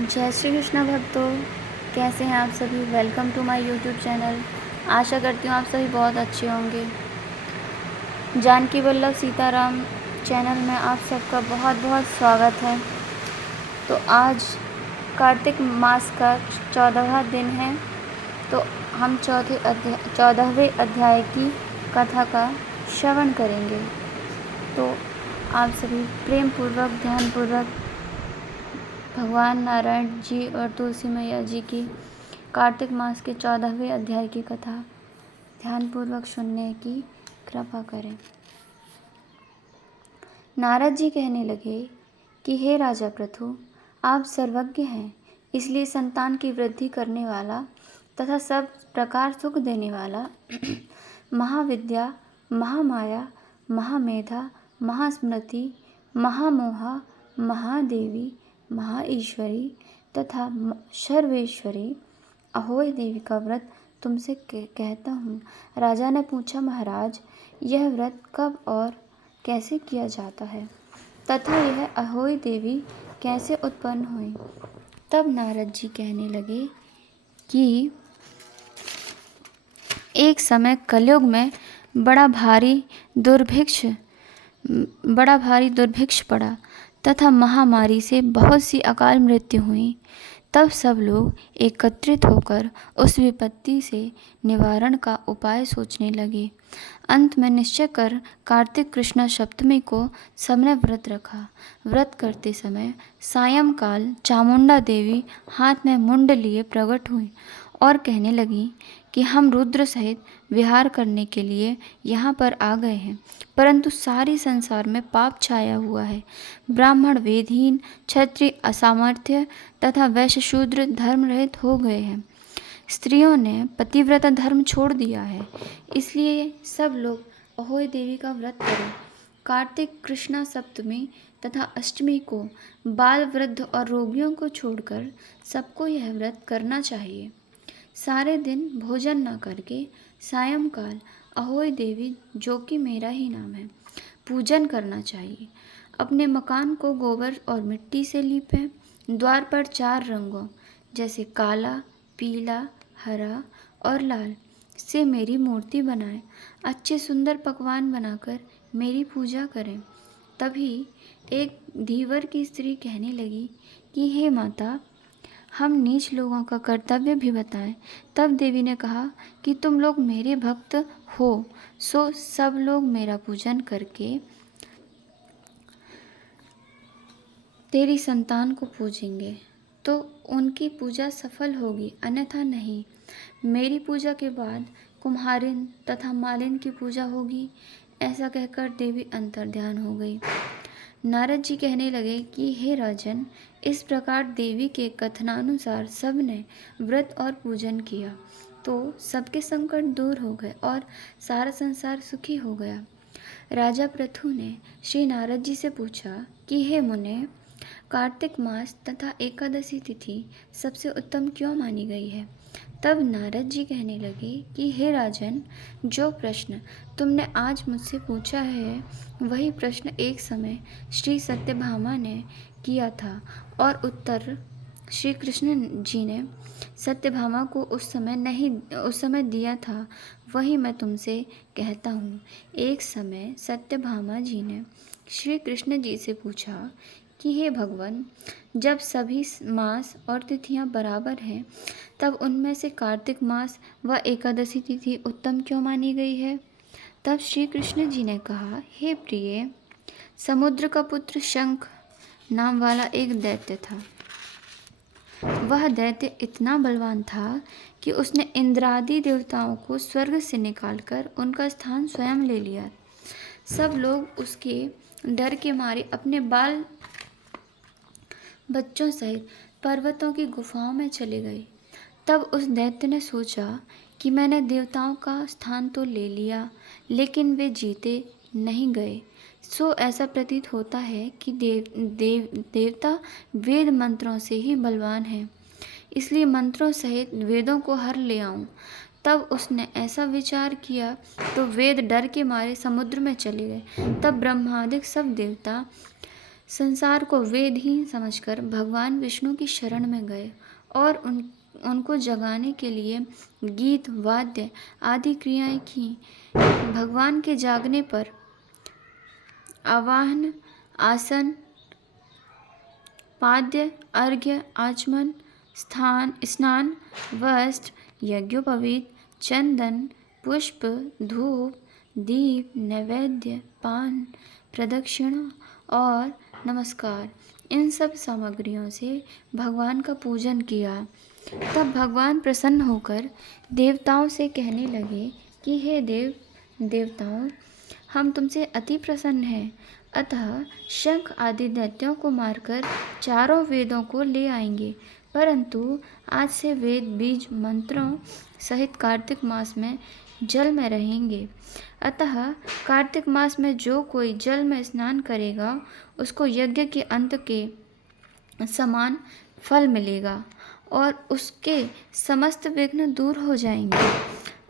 जय श्री कृष्ण भक्तों, कैसे हैं आप सभी। Welcome to my YouTube channel. आशा करती हूँ आप सभी बहुत अच्छे होंगे। जानकी वल्लभ सीताराम चैनल में आप सबका बहुत बहुत स्वागत है। तो आज कार्तिक मास का 14वां दिन है, तो हम 14वें अध्याय की कथा का श्रवण करेंगे। तो आप सभी प्रेम पूर्वक ध्यानपूर्वक भगवान नारायण जी और तुलसी मैया जी की कार्तिक मास के 14वें अध्याय की कथा ध्यानपूर्वक सुनने की कृपा करें। नारद जी कहने लगे कि हे राजा पृथु, आप सर्वज्ञ हैं, इसलिए संतान की वृद्धि करने वाला तथा सब प्रकार सुख देने वाला महाविद्या, महामाया, महामेधा, महास्मृति, महामोहा, महादेवी, महाईश्वरी तथा सर्वेश्वरी अहोई देवी का व्रत तुमसे कहता हूँ। राजा ने पूछा, महाराज, यह व्रत कब और कैसे किया जाता है तथा यह अहोई देवी कैसे उत्पन्न हुई। तब नारद जी कहने लगे कि एक समय कलयुग में बड़ा भारी दुर्भिक्ष पड़ा तथा महामारी से बहुत सी अकाल मृत्यु हुई। तब सब लोग एकत्रित होकर उस विपत्ति से निवारण का उपाय सोचने लगे। अंत में निश्चय कर कार्तिक कृष्ण सप्तमी को सबने व्रत रखा। व्रत करते समय सायंकाल चामुंडा देवी हाथ में मुंड लिए प्रकट हुई और कहने लगी कि हम रुद्र सहित विहार करने के लिए यहाँ पर आ गए हैं, परंतु सारे संसार में पाप छाया हुआ है। ब्राह्मण वेदहीन, क्षत्रिय असामर्थ्य तथा वैश्य शूद्र धर्म रहित हो गए हैं। स्त्रियों ने पतिव्रता धर्म छोड़ दिया है, इसलिए सब लोग अहोई देवी का व्रत करें। कार्तिक कृष्णा सप्तमी तथा अष्टमी को बाल, वृद्ध और रोगियों को छोड़कर सबको यह व्रत करना चाहिए। सारे दिन भोजन न करके सायंकाल अहोई देवी, जो कि मेरा ही नाम है, पूजन करना चाहिए। अपने मकान को गोबर और मिट्टी से लीपें। द्वार पर 4 रंगों जैसे काला, पीला, हरा और लाल से मेरी मूर्ति बनाएं। अच्छे सुंदर पकवान बनाकर मेरी पूजा करें। तभी एक धीवर की स्त्री कहने लगी कि हे माता, हम नीच लोगों का कर्तव्य भी बताएं। तब देवी ने कहा कि तुम लोग मेरे भक्त हो, सो सब लोग मेरा पूजन करके तेरी संतान को पूजेंगे तो उनकी पूजा सफल होगी, अन्यथा नहीं। मेरी पूजा के बाद कुम्हारिन तथा मालिन की पूजा होगी। ऐसा कहकर देवी अंतर्ध्यान हो गई। नारद जी कहने लगे कि हे राजन, इस प्रकार देवी के कथनानुसार सबने व्रत और पूजन किया तो सबके संकट दूर हो गए और सारा संसार सुखी हो गया। राजा पृथु ने श्री नारद जी से पूछा कि हे मुने, कार्तिक मास तथा एकादशी तिथि सबसे उत्तम क्यों मानी गई है। तब नारद जी कहने लगे कि हे राजन, जो प्रश्न तुमने आज मुझसे पूछा है वही प्रश्न एक समय श्री सत्यभामा ने किया था और उत्तर श्री कृष्ण जी ने सत्यभामा को उस समय दिया था, वही मैं तुमसे कहता हूँ। एक समय सत्यभामा जी ने श्री कृष्ण जी से पूछा कि हे भगवान, जब सभी मास और तिथियां बराबर हैं तब उनमें से कार्तिक मास व एकादशी तिथि उत्तम क्यों मानी गई है। तब श्री कृष्ण जी ने कहा, हे प्रिय, समुद्र का पुत्र शंख नाम वाला एक दैत्य था। वह दैत्य इतना बलवान था कि उसने इंद्रादि देवताओं को स्वर्ग से निकालकर उनका स्थान स्वयं ले लिया। सब लोग उसके डर के मारे अपने बाल बच्चों सहित पर्वतों की गुफाओं में चले गए। तब उस दैत्य ने सोचा कि मैंने देवताओं का स्थान तो ले लिया, लेकिन वे जीते नहीं गए। सो ऐसा प्रतीत होता है कि देवता वेद मंत्रों से ही बलवान है, इसलिए मंत्रों सहित वेदों को हर ले आऊं। तब उसने ऐसा विचार किया तो वेद डर के मारे समुद्र में चले गए। तब ब्रह्मादिक सब देवता संसार को वेदहीन समझकर भगवान विष्णु की शरण में गए और उनको जगाने के लिए गीत वाद्य आदि क्रियाएं की। भगवान के जागने पर आवाहन, आसन, पाद्य, अर्घ्य, आचमन, स्नान, वस्त्र, यज्ञोपवीत, चंदन, पुष्प, धूप, दीप, नैवेद्य, पान, प्रदक्षिणा और नमस्कार, इन सब सामग्रियों से भगवान का पूजन किया। तब भगवान प्रसन्न होकर देवताओं से कहने लगे कि हे देवताओं, हम तुमसे अति प्रसन्न हैं, अतः शंख आदि दैत्यों को मारकर चारों वेदों को ले आएंगे। परंतु आज से वेद बीज मंत्रों सहित कार्तिक मास में जल में रहेंगे। अतः कार्तिक मास में जो कोई जल में स्नान करेगा उसको यज्ञ के अंत के समान फल मिलेगा और उसके समस्त विघ्न दूर हो जाएंगे।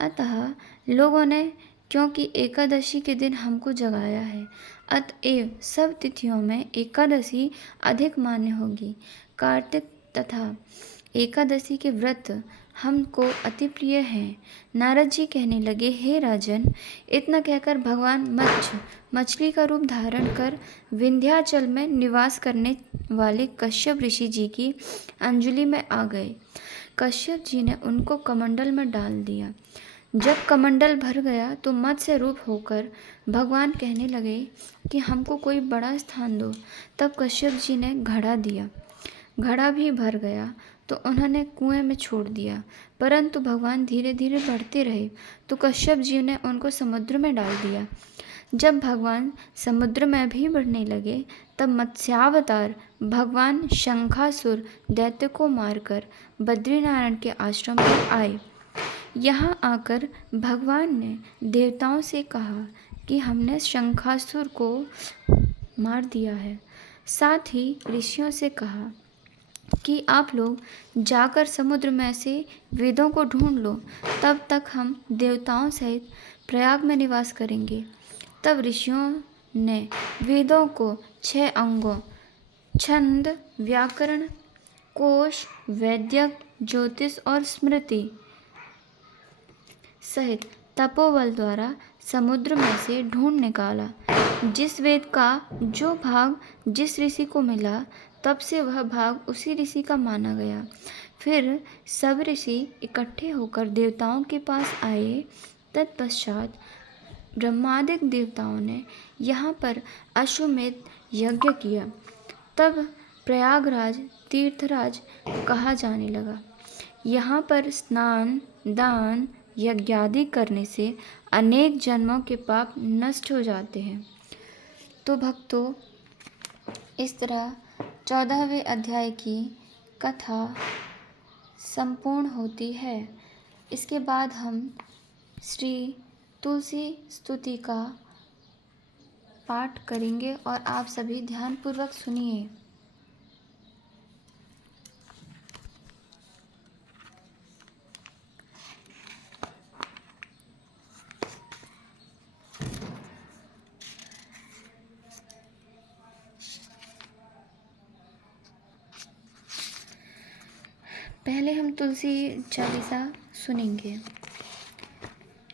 अतः लोगों ने, क्योंकि एकादशी के दिन हमको जगाया है, अतएव सब तिथियों में एकादशी अधिक मान्य होगी। कार्तिक तथा एकादशी के व्रत हमको अति प्रिय हैं। नारद जी कहने लगे, हे राजन, इतना कहकर भगवान मछली का रूप धारण कर विंध्याचल में निवास करने वाले कश्यप ऋषि जी की अंजलि में आ गए। कश्यप जी ने उनको कमंडल में डाल दिया। जब कमंडल भर गया तो मत्स्य रूप होकर भगवान कहने लगे कि हमको कोई बड़ा स्थान दो। तब कश्यप जी ने घड़ा दिया। घड़ा भी भर गया तो उन्होंने कुएं में छोड़ दिया। परंतु भगवान धीरे धीरे बढ़ते रहे तो कश्यप जी ने उनको समुद्र में डाल दिया। जब भगवान समुद्र में भी बढ़ने लगे तब मत्स्यावतार भगवान शंखासुर दैत्य को मारकर बद्रीनारायण के आश्रम पर आए। यहाँ आकर भगवान ने देवताओं से कहा कि हमने शंखासुर को मार दिया है। साथ ही ऋषियों से कहा कि आप लोग जाकर समुद्र में से वेदों को ढूंढ लो, तब तक हम देवताओं सहित प्रयाग में निवास करेंगे। तब ऋषियों ने वेदों को 6 अंगों छंद, व्याकरण, कोश, वैद्यक, ज्योतिष और स्मृति सहित तपोबल द्वारा समुद्र में से ढूंढ निकाला। जिस वेद का जो भाग जिस ऋषि को मिला तब से वह भाग उसी ऋषि का माना गया। फिर सब ऋषि इकट्ठे होकर देवताओं के पास आए। तत्पश्चात ब्रह्मादिक देवताओं ने यहाँ पर अश्वमेध यज्ञ किया। तब प्रयागराज तीर्थराज कहा जाने लगा। यहाँ पर स्नान, दान, यज्ञादि करने से अनेक जन्मों के पाप नष्ट हो जाते हैं। तो भक्तों, इस तरह 14वें अध्याय की कथा संपूर्ण होती है। इसके बाद हम श्री तुलसी स्तुति का पाठ करेंगे और आप सभी ध्यानपूर्वक सुनिए। पहले हम तुलसी चालीसा सुनेंगे।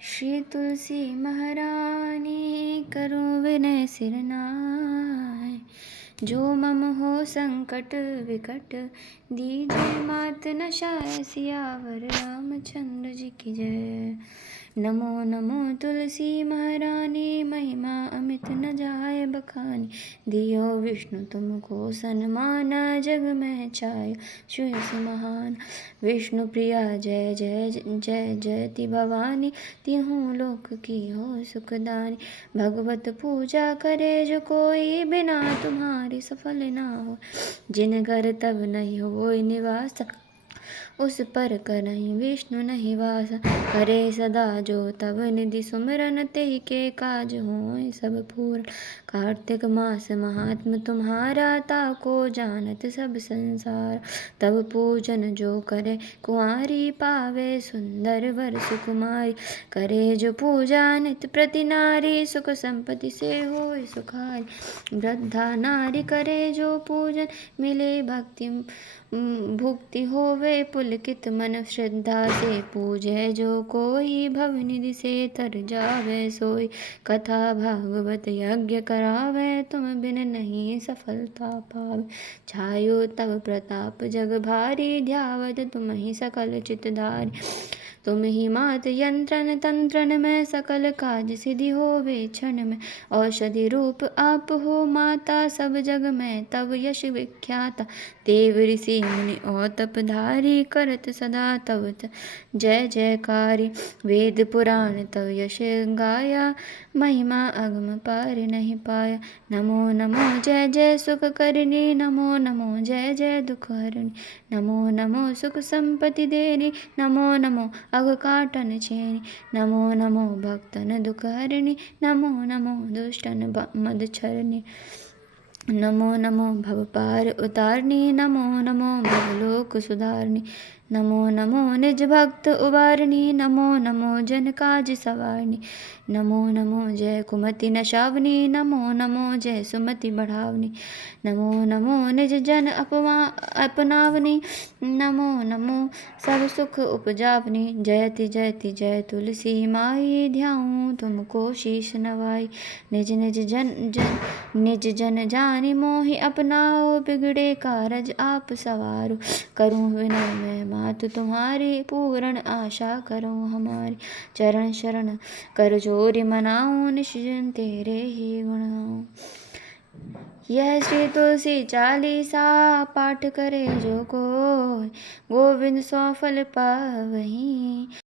श्री तुलसी महारानी करो विनय सिरनाय, जो मम हो संकट विकट, दीजिए मात नशाय, सियावर रामचंद्र जी की जय। नमो नमो तुलसी महारानी, महिमा अमित न जाय बखानी, दियो विष्णु तुमको सन्मान, जग में छाय सुयस महान। विष्णु प्रिया जय जय जय जयति भवानी, तिहु लोक की हो सुखदानी। भगवत पूजा करे जो कोई, बिना तुम्हारे सफल ना हो, जिन घर तब नहीं हो निवास, उस पर करहीं विष्णु नहीं वास। करे सदा जो तब निधि सुमिरन, तेहि के काज होय सब पूर्ण। कार्तिक मास महात्म तुम्हारा, ताको जानत सब संसार। तब पूजन जो करे कुंवारी, पावे सुंदर वर सुकुमारी। करे जो पूजा नित प्रति नारी, सुख संपत्ति से होय सुखारी। वृद्धा नारी करे जो पूजन, मिले भक्ति भुक्ति होवे पुलकित मन। श्रद्धा से पूजै जो कोई, भवनिधि से तर जावे सोई। कथा भागवत यज्ञ करावे, तुम बिन नहीं सफलता पावे। छायो तब प्रताप जग भारी, ध्यावत तुम ही सकल चितधारी। तुम ही मात यंत्रन तंत्रन में, सकल काज सिद्धि होवे क्षण में। औषधि रूप आप हो माता, सब जग में तब यश विख्याता। देव ऋषि मुनि और तपधारी, करत सदा तव जय जयकारी। वेद पुराण तव यश गाया, महिमा अगम पार नहीं पाया। नमो नमो जय जय सुख करनी, नमो नमो जय जय दुख हरनी। नमो नमो सुख संपत्ति देनी, नमो नमो अघ काटन छेनी। नमो नमो भक्तन दुख हरनी, नमो नमो दुष्टन मद छरनी। नमो नमो भव पार उतारनी, नमो नमो भवलोक सुधारनी। नमो नमो निज भक्त उबारनी, नमो नमो जन काज सवारनी। नमो नमो जय कुमति नशावनी, नमो नमो जय सुमति बढ़ावनी। नमो नमो निज जन अपनावनी, नमो नमो सब सुख उपजावनी। जयति जयति जय तुलसी माई, ध्याऊँ तुमको शीश नवाई। निज निज जन जानि मोहि अपनाओ, बिगड़े कारज आप सवारो। करूँ विनय मैं मातु तुम्हारी, पूर्ण आशा करूँ हमारी। चरण शरण कर जोरि मनाऊँ, निशिजन तेरे ही गुण गाऊँ। यह श्री तुलसी चालीसा, पाठ करे जो कोय, गोविंद सौ फल पावहीं।